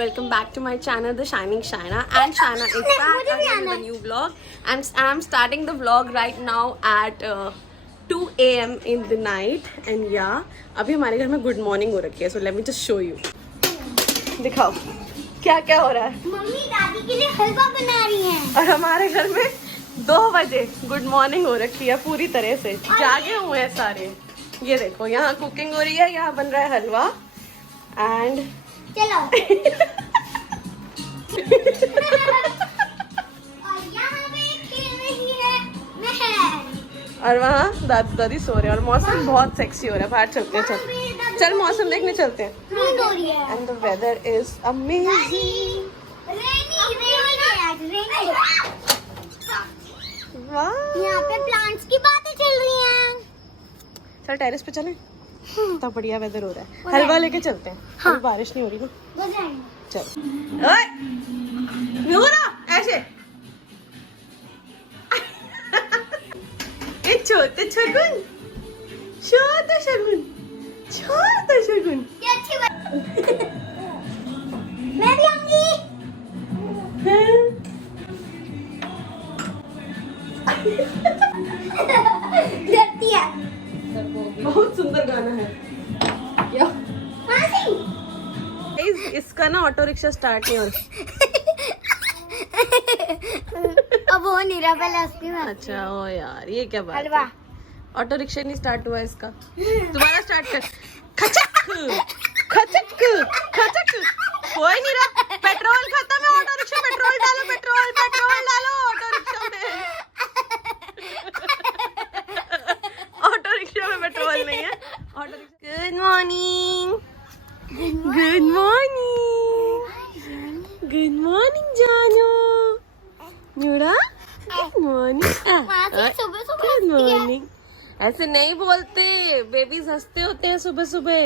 welcome back to my channel, The Shining Shaina. And Shaina is back again with a new vlog. And I'm starting the vlog right now at 2 a.m. in the night. And yeah, अभी हमारे घर में good morning हो रखी है. So let me just show you. दिखाओ क्या क्या हो रहा है. मम्मी दादी के लिए हलवा बना रही हैं. और हमारे घर में 2 बजे गुड मॉर्निंग हो रखी है पूरी तरह से. जागे हुए हैं सारे. ये देखो यहाँ कुकिंग हो रही है, यहाँ बन रहा है हलवा. एंड चलो और यहाँ पे खेल रही है महर. और वहाँ दादी दादी सो रहे हैं. और मौसम बहुत सेक्सी हो रहा है. बाहर चलते हैं. चल मौसम देखने चलते हैं. नींद हो रही है. And the weather is amazing. वाह, यहाँ पे प्लांट्स की बातें चल रही हैं. चल टेरेस पे चलें. इतना बढ़िया वेदर हो रहा है. हलवा लेके चलते हैं. हाँ. अभी बारिश नहीं हो रही ना. हो जाएंगे. चल. ओए नूरा ऐसे. ये छोटे शगुन. छोटे शगुन. छोटे शगुन. ये अच्छी बात. मैं भी आऊंगी. डरती है. बहुत सुंदर गाना है. इसका ना ऑटो रिक्शा स्टार्ट नहीं हो रहा. अब वो नहीं रहा पहले उसकी बात. अच्छा ओ यार ये क्या बात हलवा. है. ऑटो रिक्शा नहीं स्टार्ट हुआ इसका. दोबारा स्टार्ट कर. खचक खचक खचक. हो ही नहीं रहा. पेट्रोल खत्म है. ऑटो रिक्शा पेट्रोल डालो. पेट्रोल पेट्रोल डालो ऑटो रिक्शा में. ऑटो रिक्शा में पेट्रोल नहीं है. Auto rickshaw. Good morning. Good morning. Good morning जानू. नूरा गुड मॉर्निंग. सुबह सुबह गुड मॉर्निंग. ऐसे नहीं बोलते. बेबीज हंसते होते हैं सुबह सुबह.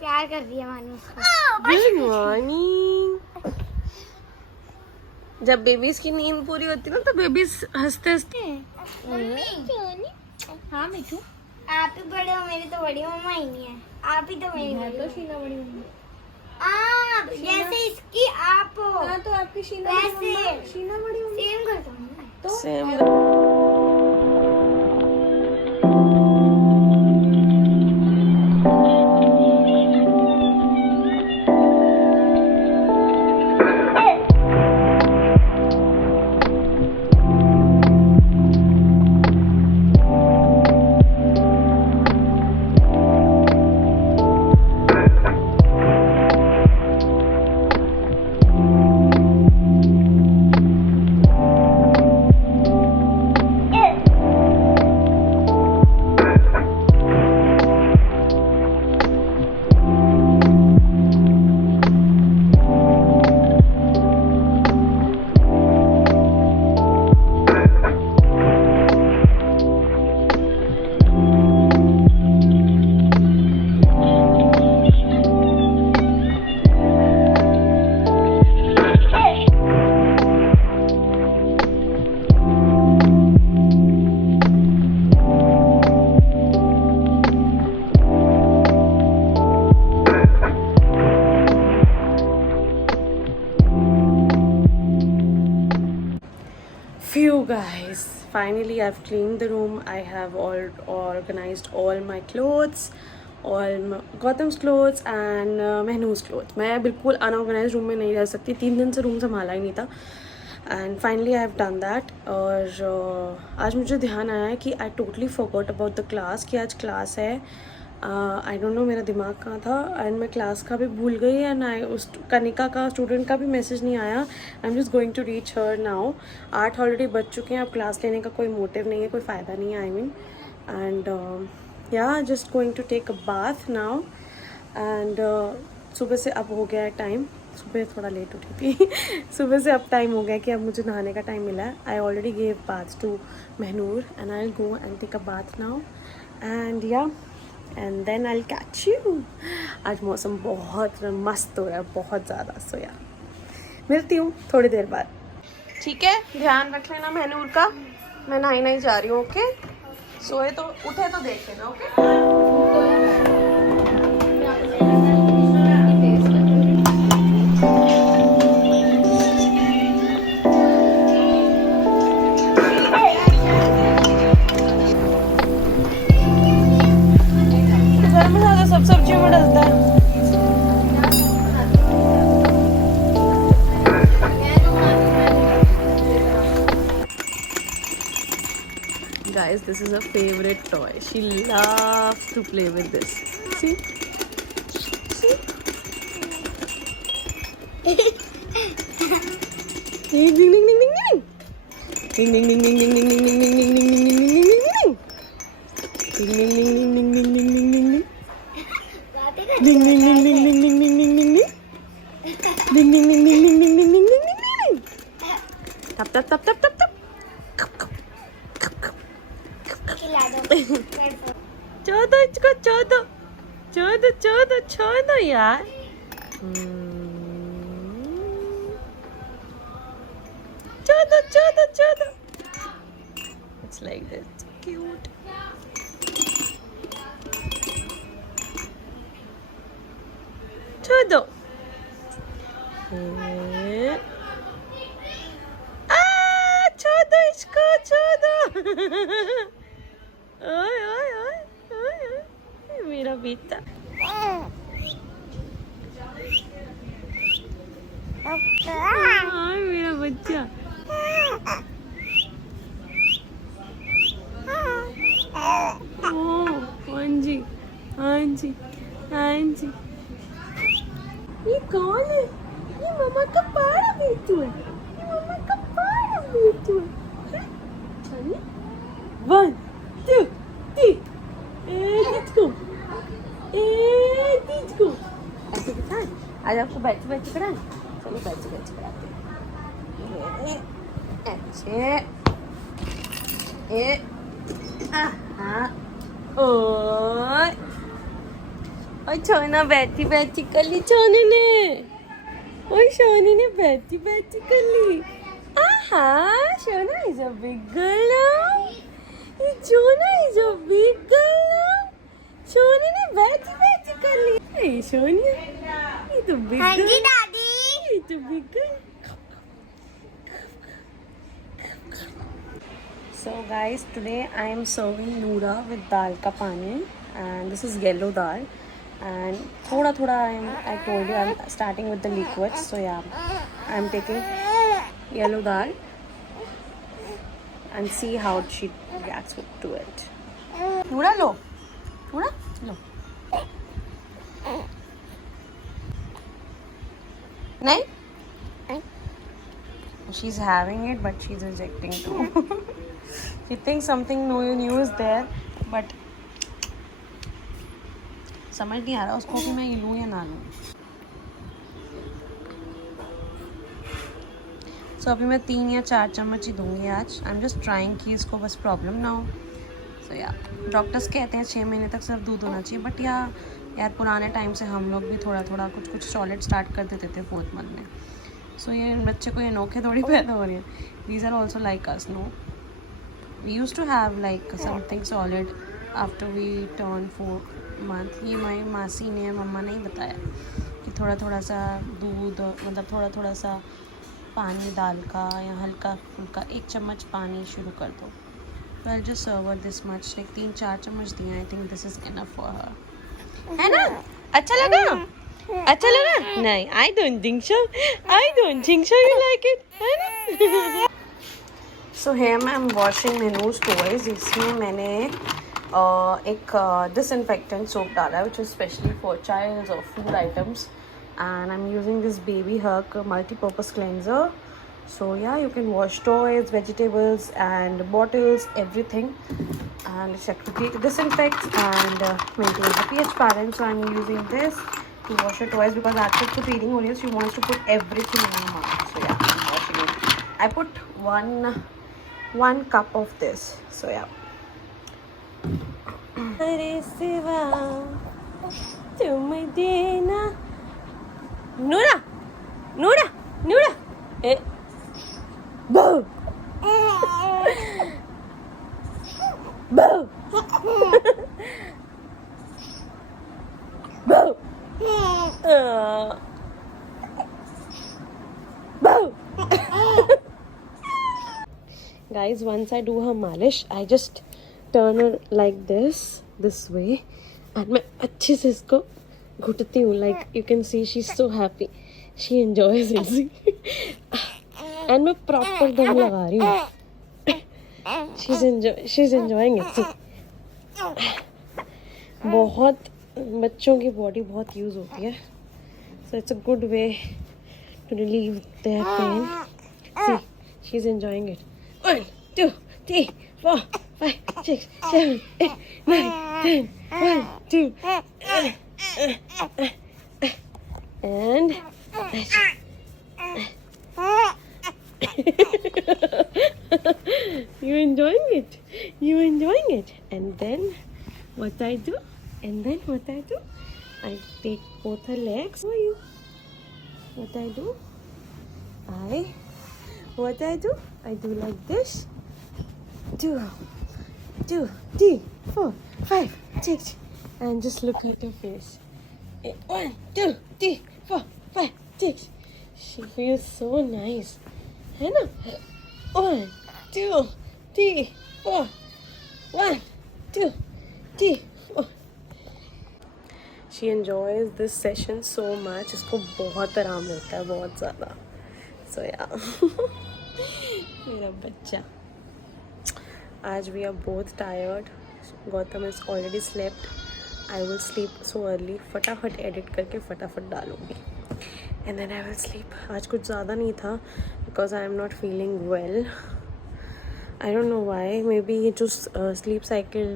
प्यार कर दिया मैंने उसको. Good morning. जब बेबीज की नींद पूरी होती है ना तो बेबीज हंसते हंसते. हाँ मिठू. आप ही बड़े हो. मेरी तो बड़ी मम्मा ही नहीं है. आप ही तो मेरी बड़ी हो. शीना बड़ी मम्मी. आप जैसे इसकी आप हो. हाँ तो आपकी शीना वैसे शीना बड़ी मम्मी. सेम करता हूँ. तो same. Phew guys, finally I've cleaned the room. I have all organized all my clothes, all Gautam's clothes and Mehnoor's clothes. मैं बिल्कुल अनऑर्गेनाइज रूम में नहीं रह सकती. 3 दिन से रूम संभाला ही नहीं था. And finally I have done that. और आज मुझे ध्यान आया कि I totally forgot about the class कि आज क्लास है. आई डोंट नो मेरा दिमाग कहाँ था. एंड मैं क्लास का भी भूल गई. एंड उस कनिका का स्टूडेंट का भी मैसेज नहीं आया. I am just going to reach her now. 8 already बज चुके हैं. अब क्लास लेने का कोई मोटिव नहीं है, कोई फ़ायदा नहीं है. I mean and yeah just going to take a bath now. And सुबह से अब हो गया है टाइम. सुबह थोड़ा लेट उठी थी. सुबह से अब टाइम हो गया कि अब मुझे नहाने का टाइम मिला है. I already gave bath to Mahnoor and I will go and take a bath now. And yeah and then I will catch you. आज मौसम बहुत मस्त हो रहा है, बहुत ज़्यादा. सो या मिलती हूँ थोड़ी देर बाद. ठीक है, ध्यान रख लेना महनूर का. मैं नहाई नहीं जा रही हूँ. ओके. सोए तो उठे तो देख लेना. Okay. guys, this is her favorite toy. She loves to play with this. See? See? Ding ding ding ding ding ding. Ding ding ding ding ding ding ding ding ding ding ding ding ding ding ding ding ding. Ding ding ding ding ding ding ding ding ding ding. Ding ding ding ding ding ding ding ding ding ding. Ding ding ding ding ding ding ding ding ding ding ding. Tap tap tap tap tap tap. खिला दो चौदह इसको चौदह चौदह चौदह चौदह यार चौदह चौदह चौदह It's like this. It's cute. चौदह चौदह इसको चौदह ओए ओए ओए ओए ओए मेरा बेटा मेरा बच्चा हाँ जी हाँ जी हाँ जी ये कौन है ये मम्मा का पारा बेटू है ये मम्मा का पारा बेटू है चलिए 1 2 3 let's go let's go ऐसे बिठाएं आज आपको बैठे बैठे कराएं चलो बैठे बैठे कराते हैं अच्छे ओए छोना बैठी बैठी कर ली छोने ने ओए सोनी ने बैठी बैठी कर ली आहा Sona is a big girl now Sona is a big girl now Soni ने बैठी बैठी कर ली ए सोनिया ये तो बिग हाँ जी गर्ल दादी ये तो big girl So guys, today I am serving noora with dal ka pani and this is yellow dal and thoda I told you I'm starting with the liquids, so yeah I'm taking yellow dal and see how she reacts to it. Noora lo nahi she's having it but she's rejecting too. She thinks something new is there, but समझ नहीं आ रहा उसको कि मैं ये लूँ या ना लूँ. So अभी मैं 3 या 4 चम्मच ही दूँगी आज. I'm just trying कि इसको बस प्रॉब्लम ना हो. So yeah, डॉक्टर्स कहते हैं 6 महीने तक सिर्फ दूध होना चाहिए, बट यार पुराने टाइम से हम लोग भी थोड़ा कुछ सॉलिड स्टार्ट कर देते थे 4th मंथ में. So ये बच्चे को ये नोखे थोड़ी पैदा हो रही हैं. These are also like us, no? We used to have like something solid after we turn 4 month. ये मेरी मासी ने मम्मा ने ही बताया कि थोड़ा सा दूध मतलब थोड़ा सा पानी डाल का या हल्का फुल्का 1 चम्मच पानी शुरू कर दो. So I'll just serve her this much, like 3-4 चम्मच दिए. I think this is enough for her. है ना? अच्छा लगा? अच्छा लगा? नहीं, I don't think so. I don't think so. You like it? है ना? So here मैं washing Menu's toys. इसमें मैंने एक disinfectant soap डाला है which is specially for child's or food items, and I'm using this Baby Hug multi-purpose cleanser. So yeah, you can wash toys, vegetables and bottles, everything, and it quickly disinfects and maintains the pH balance. So I'm using this to wash your toys because after feeding only she wants to put everything in her mouth. So yeah, I'm washing it. I put one cup of this. So yeah. अरे सिवा तुम देना नूरा नूरा नूरा ए बो बो बो boo. Guys, once I do her malish, I just turn her like this way, and मैं अच्छे से इसको घुटती हूँ. Like you can see, she's so happy. She enjoys it. And मैं proper दम लगा रही हूँ. she's enjoying it. बहुत बच्चों की बॉडी बहुत यूज़ होती है, so it's a good way to relieve their pain. See, she's enjoying it. 1, 2, 3, 4, 5, 6, 7, 8, 9, 10. 1, 2, and you enjoying it? You enjoying it? And then what I do? And then what I do? I take both her legs for you. What I do? What I do? I do like this. 2, 3, 4, 5, 6, and just look at her face. 1, 2, 3, 4, 5, 6. She feels so nice. है ना? 1, 2, 3, 4. 1, 2, 3, 4. She enjoys this session so much. इसको बहुत आराम मिलता है, बहुत ज़्यादा. So yeah. मेरा बच्चा. As we are both tired, Gautam has already slept. I will sleep so early. फटाफट edit करके फटाफट डालूंगी. And then I will sleep. आज कुछ ज़्यादा नहीं था because I am not feeling well. I don't know why. Maybe ये जो sleep cycle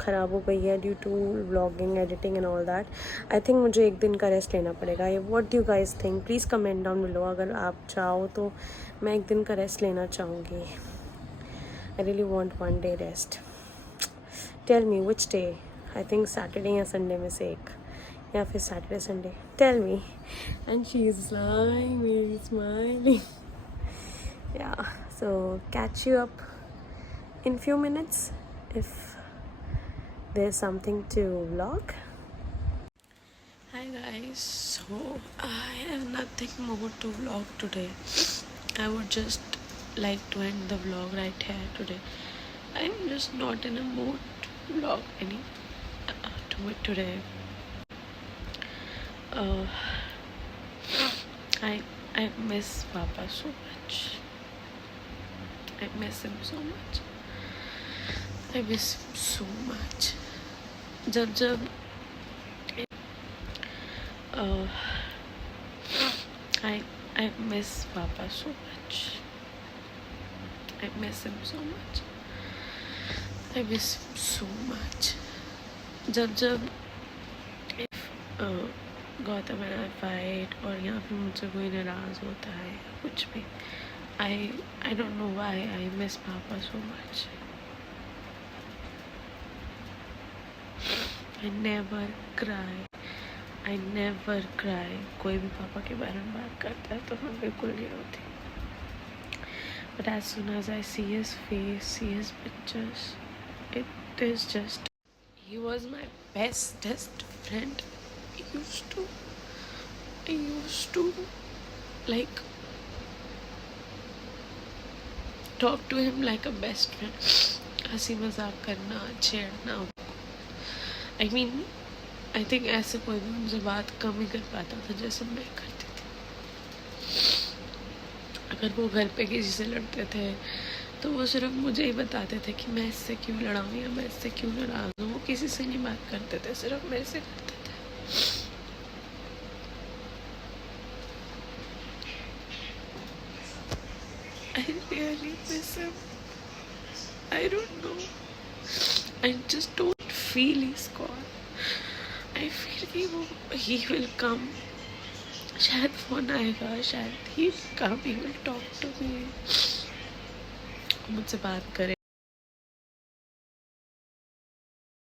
ख़राब हो गई है due to vlogging, editing and all that. I think मुझे एक दिन का rest लेना पड़ेगा. What do you guys think? Please comment down below. अगर आप चाहो तो मैं एक दिन का rest लेना चाहूँगी. I really want one day rest. Tell me which day. I think Saturday या Sunday में से एक, या फिर Saturday Sunday. Tell me. And she is smiling. Yeah. So catch you up in few minutes if there's something to vlog. Hi guys. So I have nothing more to vlog today. I would just like to end the vlog right here today. I'm just not in a mood to vlog today. I miss Papa so much. I miss him so much. I miss him so much. जब I miss Papa so much. I miss him so much. I miss him so much. जब Gautam and I fight और यहाँ पे मुझसे कोई नाराज़ होता है कुछ भी, I don't know why I miss Papa so much. I never cry. कोई भी पापा के बारे में बात करता है तो मैं बिल्कुल नहीं रोती. But as soon as I see his face, see his pictures, it is just, he was my bestest friend. I used to like talk to him like a best friend. हंसी मजाक करना, छेड़ना. I mean, I think ऐसे कोई भी मुझे बात कम ही कर पाता था जैसे मैं करती थी. अगर वो घर पे किसी से लड़ते थे तो वो सिर्फ मुझे ही बताते थे कि मैं इससे क्यों लड़ा हूँ या मैं इससे क्यों नाराज़ हूँ. वो किसी से नहीं बात करते थे, सिर्फ मेरे से करते थे. I really miss him. I don't know. I just don't feel he's gone. I feel कि he will come. शायद फोन आएगा, शायद he will come, he will talk to me, मुझसे बात करे.